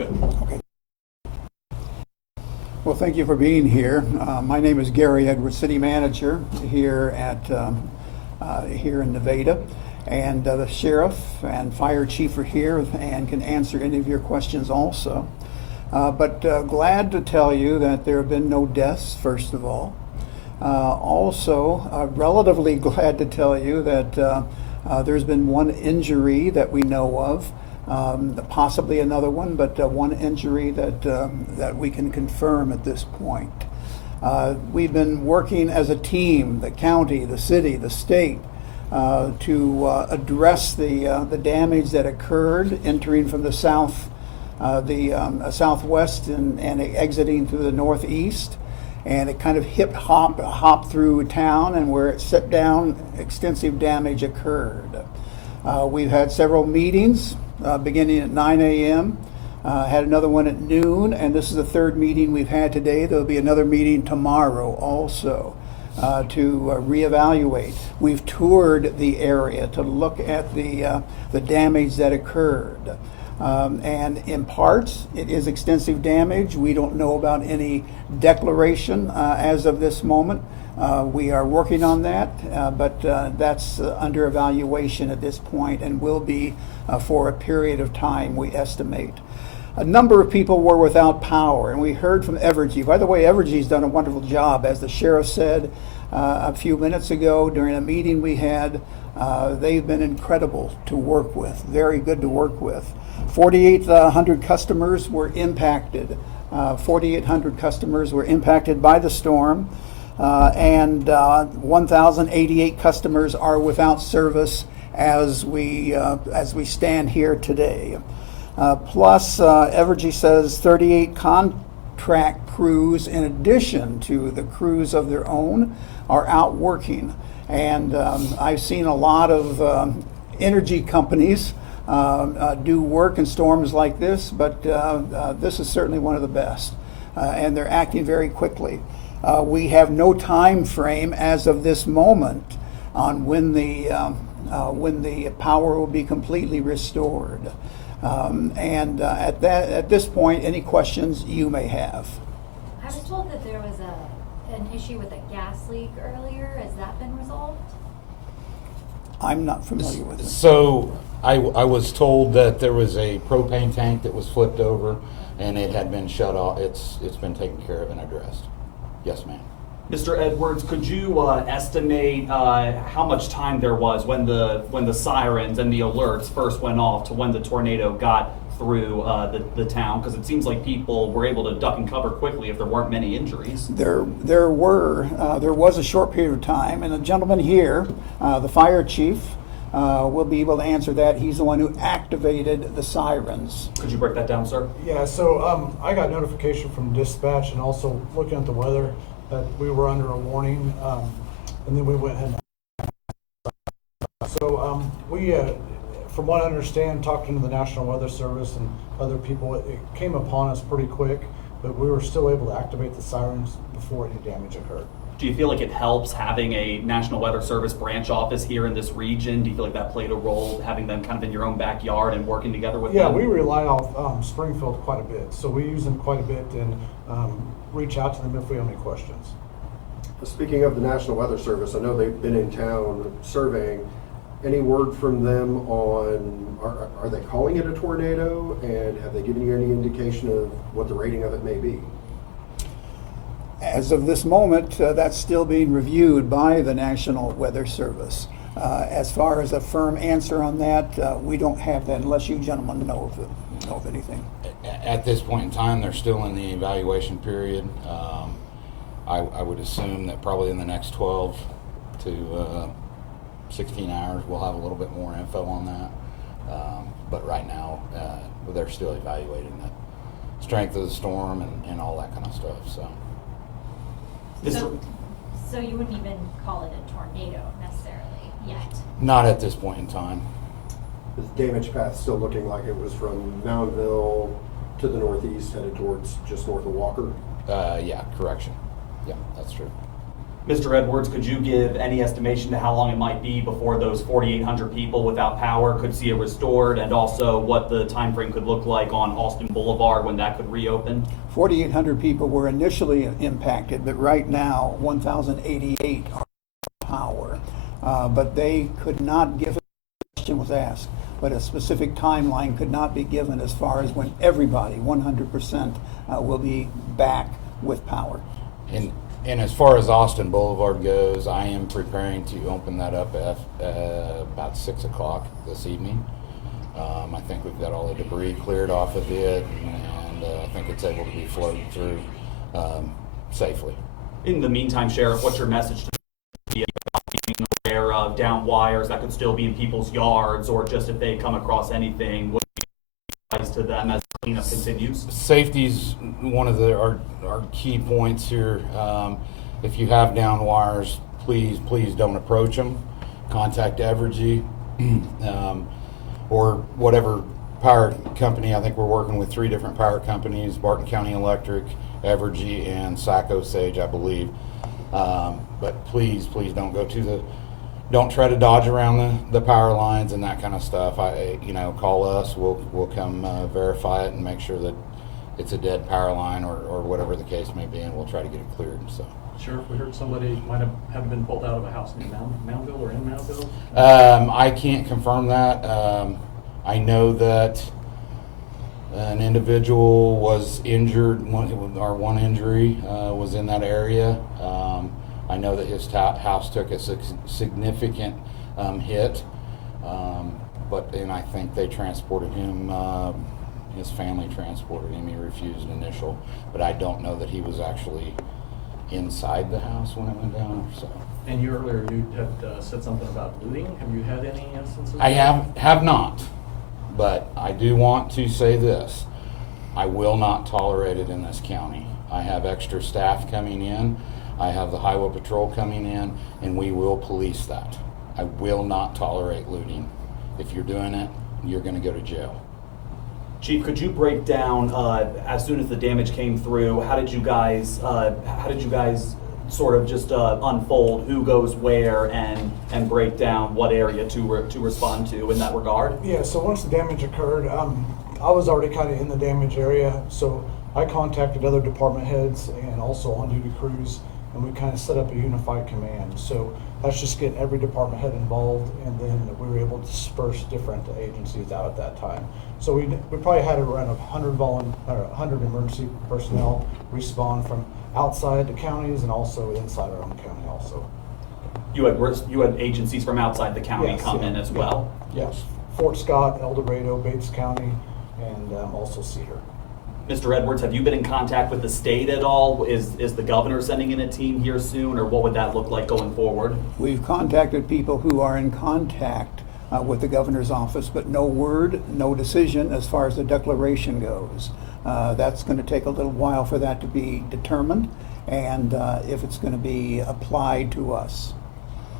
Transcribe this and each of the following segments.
Good. Okay. Well, thank you for being here. My name is Gary Edwards, City Manager here here in Nevada, and the Sheriff and Fire Chief are here and can answer any of your questions also. But glad to tell you that there have been no deaths, first of all. Also, relatively glad to tell you that there's been one injury that we know of. Possibly another one, but one injury that we can confirm at this point. We've been working as a team, the county, the city, the state, to address the damage that occurred entering from the southwest and exiting through the northeast. And it kind of hopped through town, and where it set down, extensive damage occurred. We've had several meetings beginning at 9 a.m., had another one at noon, and this is the third meeting we've had today. There'll be another meeting tomorrow also to reevaluate. We've toured the area to look at the damage that occurred. And in parts, it is extensive damage. We don't know about any declaration as of this moment. We are working on that, but that's under evaluation at this point and will be for a period of time, we estimate. A number of people were without power, and we heard from Evergy. By the way, Evergy's done a wonderful job. As the sheriff said a few minutes ago during a meeting we had, they've been incredible to work with, very good to work with. 4,800 customers were impacted. 4,800 customers were impacted by the storm. And 1,088 customers are without service as we stand here today. Plus, Evergy says 38 contract crews, in addition to the crews of their own, are out working. And I've seen a lot of energy companies do work in storms like this, but this is certainly one of the best. And they're acting very quickly. We have no time frame as of this moment on when the power will be completely restored. At this point, any questions you may have? I was told that there was an issue with a gas leak earlier. Has that been resolved? I'm not familiar with it. So I was told that there was a propane tank that was flipped over and it had been shut off. It's been taken care of and addressed. Yes, ma'am. Mr. Edwards, could you estimate how much time there was when the sirens and the alerts first went off to when the tornado got through the town? Because it seems like people were able to duck and cover quickly if there weren't many injuries. There was a short period of time, and the gentleman here, the fire chief, will be able to answer that. He's the one who activated the sirens. Could you break that down, sir? Yeah, so I got notification from dispatch and also looking at the weather that we were under a warning, and then we went ahead and we, from what I understand, talking to the National Weather Service and other people, it came upon us pretty quick, but we were still able to activate the sirens before any damage occurred. Do you feel like it helps having a National Weather Service branch office here in this region? Do you feel like that played a role, having them kind of in your own backyard and working together with them? Yeah, we rely on Springfield quite a bit, so we use them quite a bit and reach out to them if we have any questions. Speaking of the National Weather Service, I know they've been in town surveying. Any word from them on, are they calling it a tornado, and have they given you any indication of what the rating of it may be? As of this moment, that's still being reviewed by the National Weather Service. As far as a firm answer on that, we don't have that unless you gentlemen know of anything. At this point in time, they're still in the evaluation period. I would assume that probably in the next 12 to 16 hours, we'll have a little bit more info on that. But right now, they're still evaluating the strength of the storm and all that kind of stuff. So you wouldn't even call it a tornado necessarily yet? Not at this point in time. The damage path still looking like it was from Moundville to the northeast, headed towards just north of Walker? Yeah, correction. Yeah, that's true. Mr. Edwards, could you give any estimation to how long it might be before those 4,800 people without power could see it restored, and also what the time frame could look like on Austin Boulevard when that could reopen? 4,800 people were initially impacted, but right now 1,088 are power. But they could not give, a question was asked, but a specific timeline could not be given as far as when everybody, 100%, will be back with power. And as far as Austin Boulevard goes, I am preparing to open that up at about 6 o'clock this evening. I think we've got all the debris cleared off of it, and I think it's able to be flowed through safely. In the meantime, Sheriff, what's your message to the about being aware of down wires that could still be in people's yards, or just if they come across anything, what do you advise to them as cleanup continues? Safety's one of our key points here. If you have down wires, please don't approach them. Contact Evergy or whatever power company. I think we're working with 3 different power companies: Barton County Electric, Evergy, and Sac Osage, I believe. But please don't go to don't try to dodge around the power lines and that kind of stuff. Call us. We'll come verify it and make sure that it's a dead power line or whatever the case may be, and we'll try to get it cleared. So, Sheriff, we heard somebody might have been pulled out of a house in Moundville or in Moundville. I can't confirm that. I know that an individual was injured. Our one injury was in that area. I know that his house took a significant hit, and I think they transported him. His family transported him. He refused initial, but I don't know that he was actually inside the house when it went down. So. And you earlier had said something about looting. Have you had any instances? I have not, but I do want to say this: I will not tolerate it in this county. I have extra staff coming in. I have the highway patrol coming in, and we will police that. I will not tolerate looting. If you're doing it, you're going to go to jail. Chief, could you break down as soon as the damage came through? How did you guys sort of just unfold who goes where and break down what area to respond to in that regard? Yeah, so once the damage occurred, I was already kind of in the damage area, so I contacted other department heads and also on-duty crews, and we kind of set up a unified command. So that's just getting every department head involved, and then we were able to disperse different agencies out at that time. So we probably had around 100 emergency personnel respond from outside the counties and also inside our own county also. You had agencies from outside the county Yes, come in as well? Yes, Fort Scott, El Dorado, Bates County, and also Cedar. Mr. Edwards, have you been in contact with the state at all? Is the governor sending in a team here soon, or what would that look like going forward? We've contacted people who are in contact with the governor's office, but no word, no decision as far as the declaration goes. That's going to take a little while for that to be determined, and if it's going to be applied to us.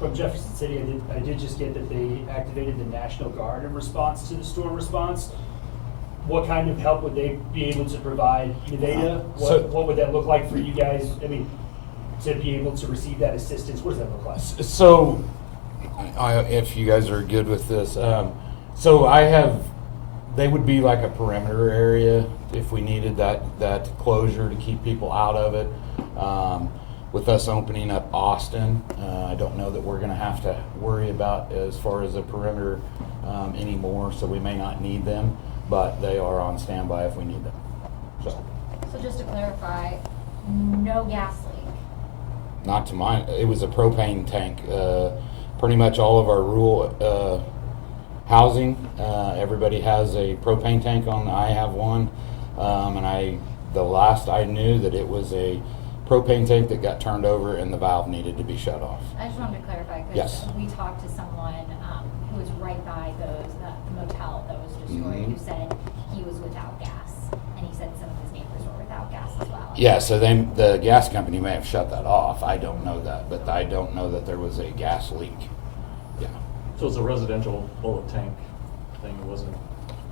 From Jefferson City, I did just get that they activated the National Guard in response to the storm response. What kind of help would they be able to provide? Nevada, what would that look like for you guys? I mean, to be able to receive that assistance, what does that look like? So, if you guys are good with this, they would be like a perimeter area if we needed that closure to keep people out of it. With us opening up Austin, I don't know that we're going to have to worry about as far as a perimeter anymore, so we may not need them, but they are on standby if we need them. So just to clarify, no gas leak? Not to mine. It was a propane tank. Pretty much all of our rural housing, everybody has a propane tank on. I have one, and the last I knew that it was a propane tank that got turned over and the valve needed to be shut off. I just wanted to clarify, because Yes. we talked to someone who was right by the motel that was destroyed, who said he was without gas, and he said some of his neighbors were without gas as well. Yeah, so the gas company may have shut that off. I don't know that, but I don't know that there was a gas leak. Yeah. So it's a residential bullet tank thing. It wasn't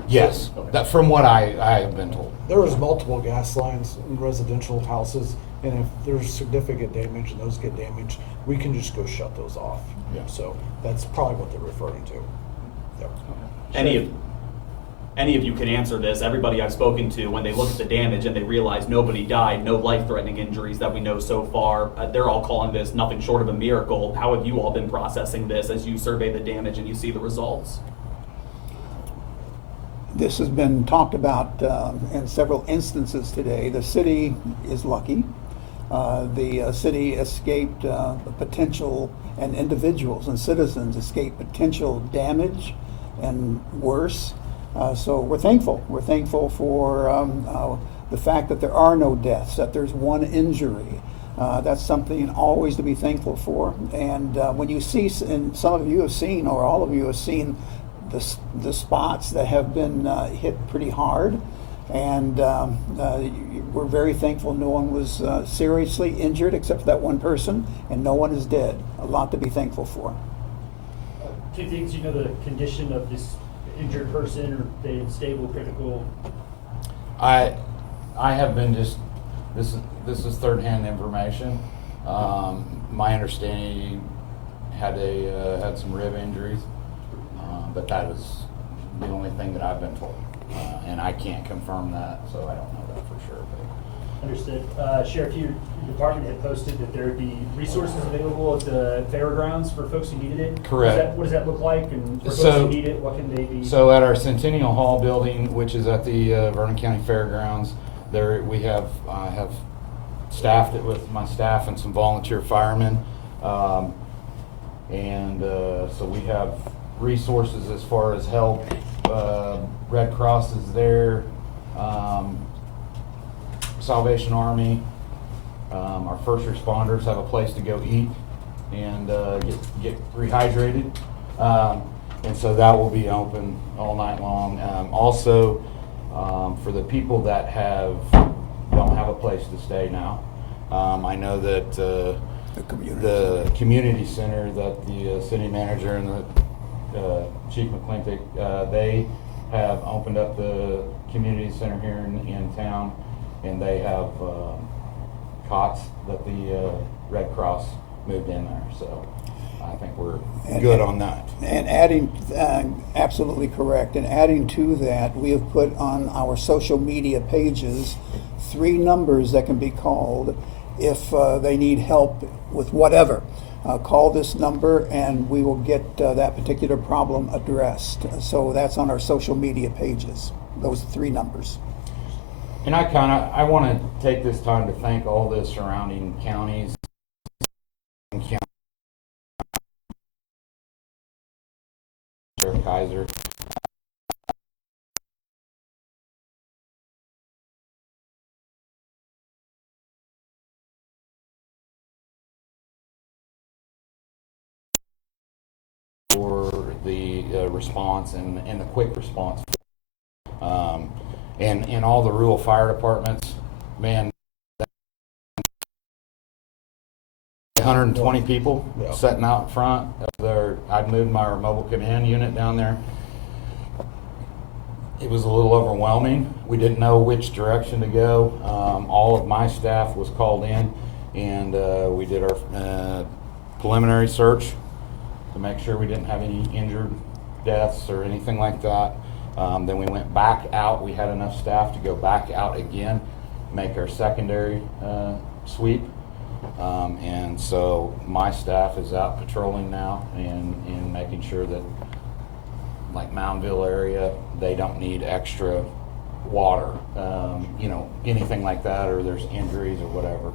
Yes, Okay. that from what I have been told. There was multiple gas lines in residential houses, and if there's significant damage and those get damaged, we can just go shut those off. Yeah. So that's probably what they're referring to. Yep. Any of you can answer this. Everybody I've spoken to, when they look at the damage and they realize nobody died, no life-threatening injuries that we know so far, they're all calling this nothing short of a miracle. How have you all been processing this as you survey the damage and you see the results? This has been talked about in several instances today. The city is lucky. The city escaped potential, and individuals and citizens escaped potential damage and worse. So we're thankful. We're thankful for the fact that there are no deaths, that there's one injury. That's something always to be thankful for. And when you see, and some of you have seen, or all of you have seen, the spots that have been hit pretty hard, and we're very thankful no one was seriously injured except for that one person, and no one is dead. A lot to be thankful for. Two things, you know, the condition of this injured person, or they in stable, critical? I have been just, this is third-hand information. My understanding had some rib injuries, but that was the only thing that I've been told. And I can't confirm that, so I don't know that for sure. Understood. Sheriff, your department had posted that there would be resources available at the fairgrounds for folks who needed it. Correct. What does that look like? And for So- folks who need it, what can they be? So at our Centennial Hall building, which is at the Vernon County Fairgrounds, there we have, I have staffed it with my staff and some volunteer firemen. So we have resources as far as help. Red Cross is there, Salvation Army, our first responders have a place to go eat and get rehydrated. And so that will be open all night long. Also, for the people that don't have a place to stay now, I know that the community center that the city manager and the Chief McClintock, they have opened up the community center here in town, and they have cots that the Red Cross moved in there. So I think we're good on that. And adding, absolutely correct, and adding to that, we have put on our social media pages 3 numbers that can be called if they need help with whatever. Call this number and we will get that particular problem addressed. So that's on our social media pages, those 3 numbers. And I want to take this time to thank all the surrounding counties and Sheriff Kaiser. For the response and the quick response. And all the rural fire departments, man, 120 people Yeah. sitting out front of I'd moved my mobile command unit down there. It was a little overwhelming. We didn't know which direction to go. All of my staff was called in, and we did our preliminary search to make sure we didn't have any injured deaths or anything like that. Then we went back out. We had enough staff to go back out again, make our secondary sweep. And so my staff is out patrolling now and making sure that, like Moundville area, they don't need extra water, anything like that, or there's injuries or whatever.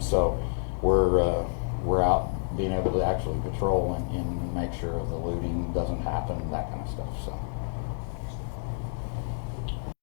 So we're out being able to actually patrol and make sure the looting doesn't happen, that kind of stuff. So